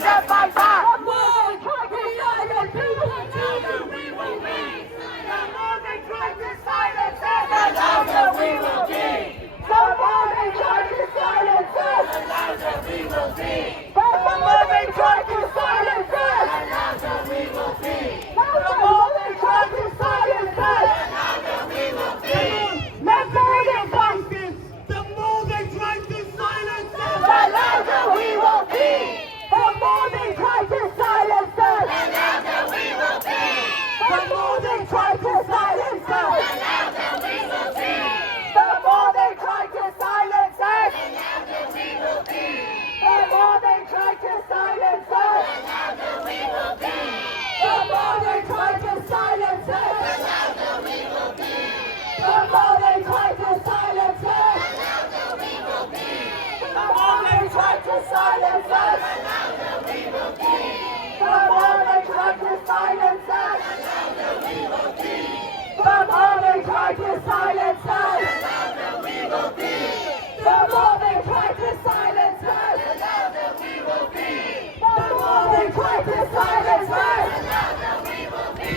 louder, fight back. The more they try to silence us, the louder we will be. The more they try to silence us, the louder we will be. The more they try to silence us, the louder we will be. The more they try to silence us, the louder we will be. The more they try to silence us, the louder we will be. Let's go again, guys. The more they try to silence us, the louder we will be. The more they try to silence us, the louder we will be. The more they try to silence us, the louder we will be. The more they try to silence us, the louder we will be. The more they try to silence us, the louder we will be. The more they try to silence us, the louder we will be. The more they try to silence us, the louder we will be. The more they try to silence us, the louder we will be. The more they try to silence us, the louder we will be. The more they try to silence us, the louder we will be. The more they try to silence us, the louder we will be. The more they try to silence us, the louder we will be.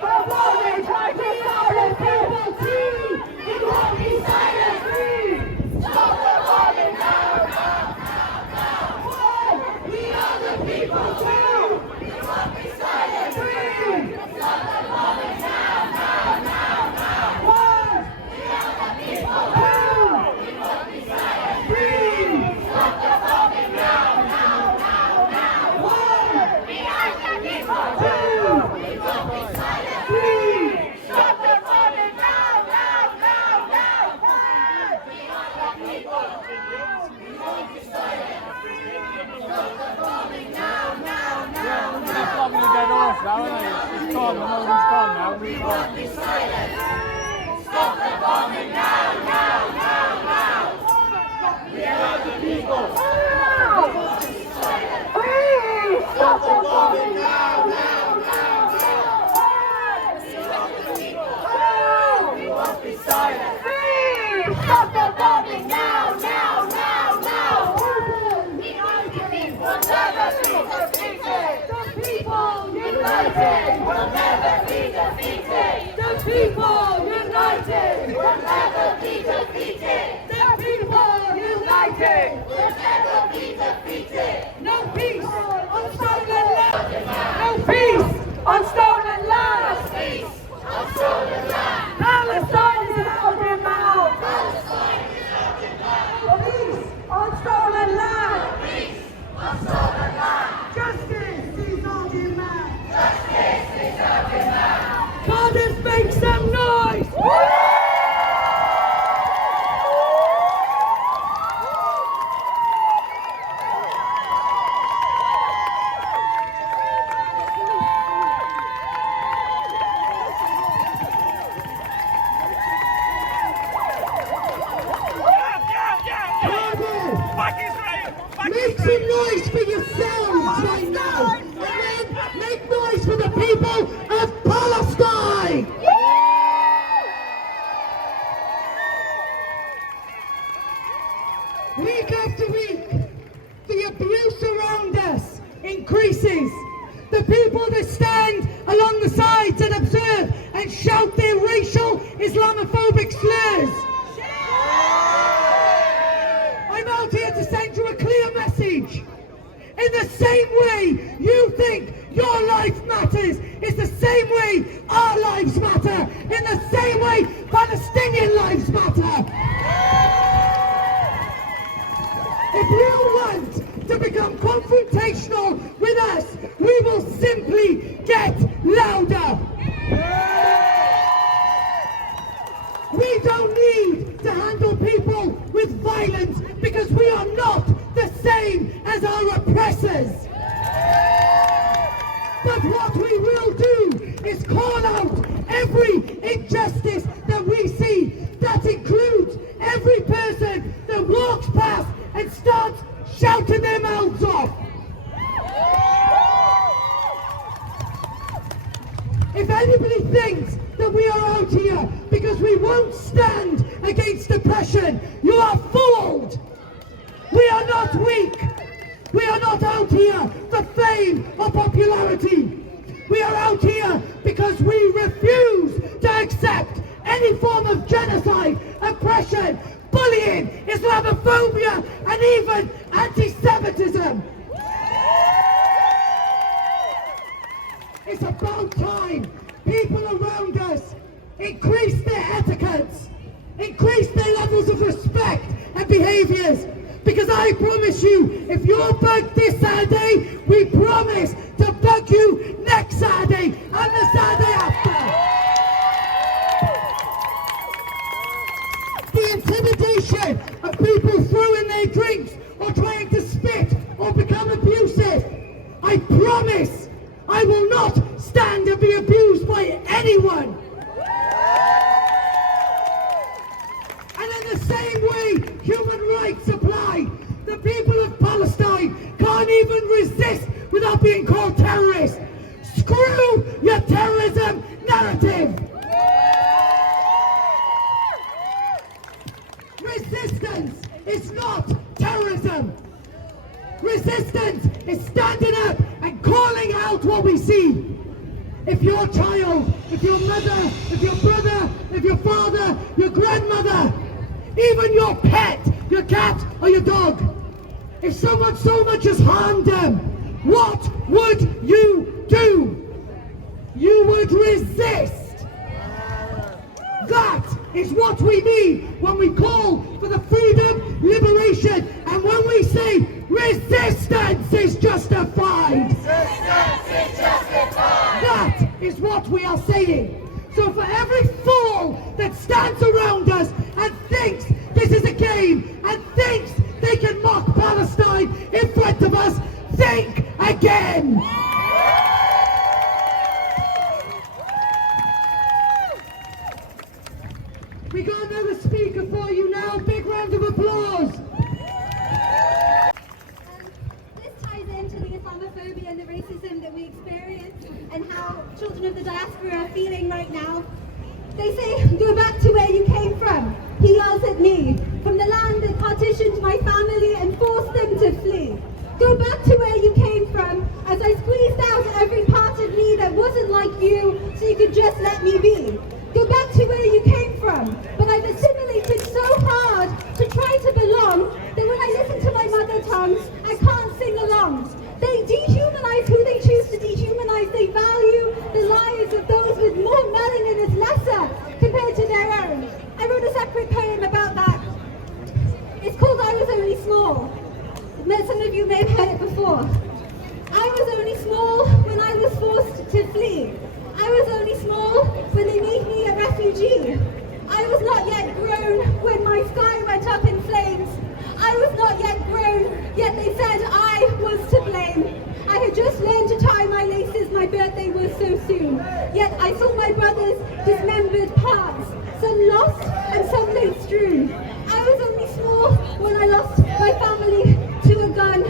The more they try to silence us, we won't be silent. Stop the bombing now, now, now, now. We are the people too. We won't be silent. Stop the bombing now, now, now, now. We are the people too. We won't be silent. Stop the bombing now, now, now, now. We are the people too. We won't be silent. Stop the bombing now, now, now, now. We are the people. We won't be silent. Stop the bombing now, now, now, now. It's flogging a dead horse now, isn't it? It's gone, the moment's gone now. We won't be silent. Stop the bombing now, now, now, now. We are the people. We won't be silent. Stop the bombing now, now, now, now. We are the people. We won't be silent. Stop the bombing now, now, now, now. We are the people. We'll never be defeated. The people united will never be defeated. The people united will never be defeated. The people united will never be defeated. No peace on stolen land. No peace on stolen land. No peace on stolen land. Palestine is out in mouth. Palestine is out in mouth. Peace on stolen land. Peace on stolen land. Justice is on demand. Justice is on demand. Cardiff, make some noise. Make some noise for yourselves right now, and then make noise for the people of Palestine! Week after week, the abuse around us increases. The people that stand along the sides and observe and shout their racial Islamophobic slurs. I'm out here to send you a clear message. In the same way you think your life matters, it's the same way our lives matter. In the same way Palestinian lives matter. If you want to become confrontational with us, we will simply get louder. We don't need to handle people with violence because we are not the same as our oppressors. But what we will do is call out every injustice that we see. That includes every person that walks past and starts shouting their mouths off. If anybody thinks that we are out here because we won't stand against oppression, you are fooled. We are not weak. We are not out here popularity. We are out here because we refuse to accept any form of genocide, oppression, bullying, Islamophobia, and even anti-Semitism. It's about time people around us increase their etiquettes, increase their levels of respect and behaviours. Because I promise you, if you're bugged this Saturday, we promise to bug you next Saturday and the Saturday after. The intimidation of people throwing their drinks or trying to spit or become abusive, I promise I will not stand and be abused by anyone. And in the same way human rights apply, the people of Palestine can't even resist without being called terrorists. Screw your terrorism narrative. Resistance is not terrorism. Resistance is standing up and calling out what we see. If your child, if your mother, if your brother, if your father, your grandmother, even your pet, your cat or your dog, if someone so much has harmed them, what would you do? You would resist. That is what we mean when we call for the freedom, liberation, and when we say resistance is justified. Resistance is justified. That is what we are saying. So for every fool that stands around us and thinks this is a game and thinks they can mock Palestine in front of us, think again. We got another speaker for you now. Big round of applause. This ties into the Islamophobia and the racism that we experience and how children of the diaspora are feeling right now. They say, go back to where you came from. He yells at me, from the land that partitioned my family and forced them to flee. Go back to where you came from, as I squeezed out every part of me that wasn't like you, so you could just let me be. Go back to where you came from, but I've assimilated so hard to try to belong that when I listen to my mother tongues, I can't sing along. They dehumanize who they choose to dehumanize. They value the lives of those with more melanin as lesser compared to their own. I wrote a separate poem about that. It's called I Was Only Small. Some of you may have heard it before. I was only small when I was forced to flee. I was only small when they made me a refugee. I was not yet grown when my sky went up in flames. I was not yet grown, yet they said I was to blame. I had just learned to tie my laces, my birthday was so soon. Yet I saw my brother's dismembered parts, some lost and some laid strewn. I was only small when I lost my family to a gun.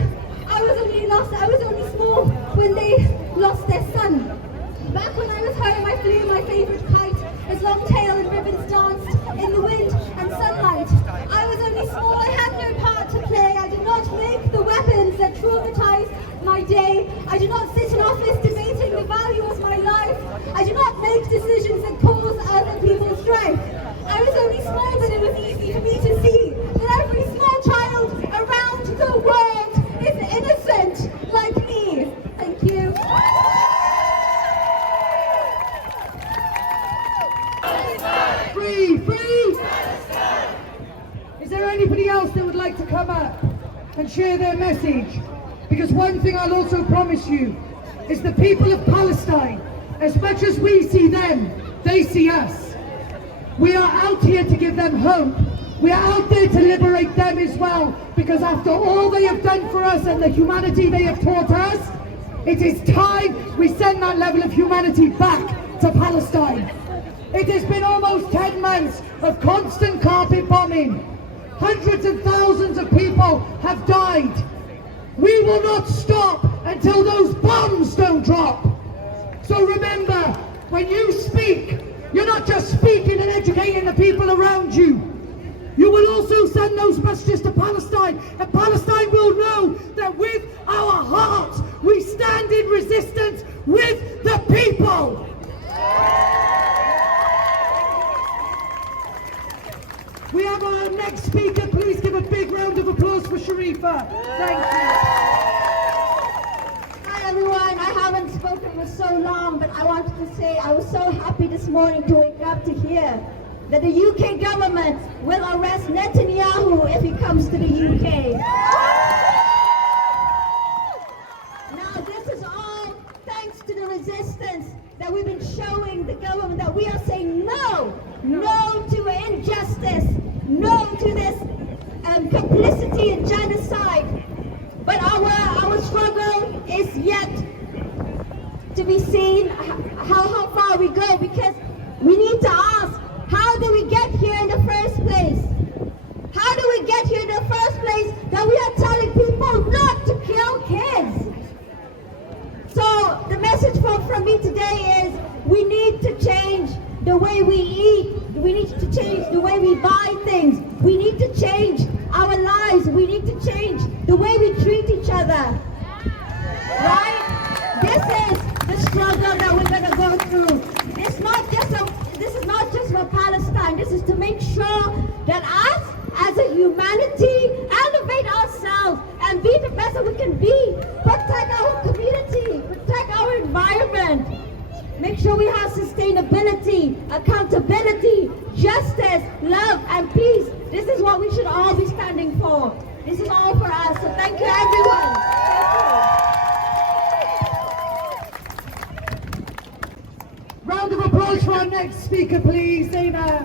I was only small when they lost their son. Back when I was home, I flew my favourite kite as long tail and ribbons danced in the wind and sunlight. I was only small, I had no part to play. I did not make the weapons that traumatized my day. I did not sit in office debating the value of my life. I did not make decisions that cause other people strife. I was only small, but it was easy for me to see that every small child around the world is innocent like me. Thank you. Free, free! Is there anybody else that would like to come up and share their message? Because one thing I'll also promise you is the people of Palestine, as much as we see them, they see us. We are out here to give them hope. We are out there to liberate them as well, because after all they have done for us and the humanity they have taught us, it is time we send that level of humanity back to Palestine. It has been almost 10 months of constant carpet bombing. Hundreds of thousands of people have died. We will not stop until those bombs don't drop. So remember, when you speak, you're not just speaking and educating the people around you. You will also send those messages to Palestine, and Palestine will know that with our hearts we stand in resistance forever. Thank you. Hi everyone, I haven't spoken for so long, but I wanted to say I was so happy this morning to wake up to hear that the UK government will arrest Netanyahu if he comes to the UK. Now this is all thanks to the resistance that we've been showing the government, that we are saying no to injustice, no to this complicity in genocide. But our struggle is yet to be seen, how far we go, because we need to ask, how do we get here in the first place? How do we get here in the first place that we are telling people not to kill kids? So the message from me today is we need to change the way we eat. We need to change the way we buy things. We need to change our lives. We need to change the way we treat each other. Right? This is the struggle that we're going to go through. This is not just for Palestine. This is to make sure that us, as a humanity, elevate ourselves and be the best that we can be. Protect our community. Protect our environment. Make sure we have sustainability, accountability, justice, love, and peace. This is what we should all be standing for. This is all for us. So thank you, everyone. Round of applause for our next speaker, please, Zaina.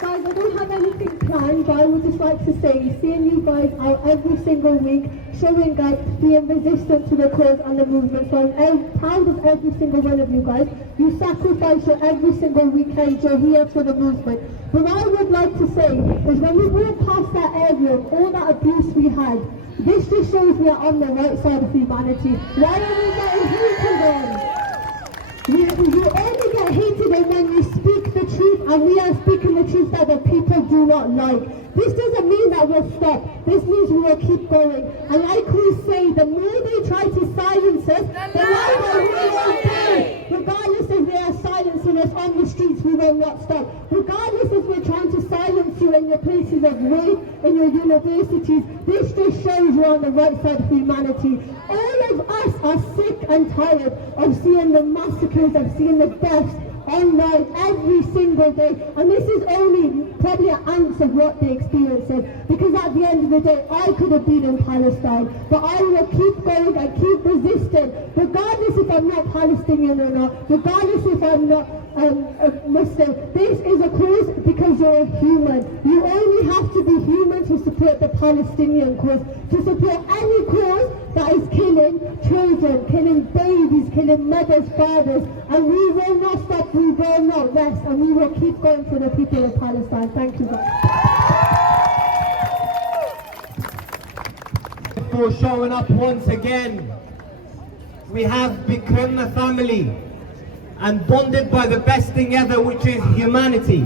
Guys, I don't have anything planned, but I would just like to say, seeing you guys out every single week, showing up, being resistant to the cause and the movement. So I'm proud of every single one of you guys. You sacrifice your every single weekend, you're here for the movement. But what I would like to say is when we walk past that area, all that abuse we had, this just shows we are on the right side of humanity. Why are we getting hated then? You only get hated when you speak the truth, and we are speaking the truth that the people do not like. This doesn't mean that we'll stop. This means we will keep going. And like we say, the more they try to silence us, the louder we will be. Regardless if they are silencing us on the streets, we will not stop. Regardless if we're trying to silence you in your places of work, in your universities, this just shows you're on the right side of humanity. All of us are sick and tired of seeing the massacres, of seeing the deaths online every single day, and this is only probably an ounce of what they're experiencing, because at the end of the day I could have been in Palestine, but I will keep going and keep resisting, regardless if I'm not Palestinian or not, regardless if I'm not a Muslim. This is a cause because you're a human. You only have to be human to support the Palestinian cause, to support any cause that is killing children, killing babies, killing mothers, fathers, and we will not stop, we will not rest, and we will keep going for the people of Palestine. Thank you guys. For showing up once again. We have become a family and bonded by the best thing ever, which is humanity.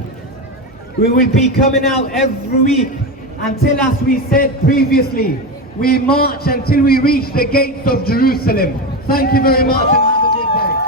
We will be coming out every week until, as we said previously, we march until we reach the gates of Jerusalem. Thank you very much and have a good day.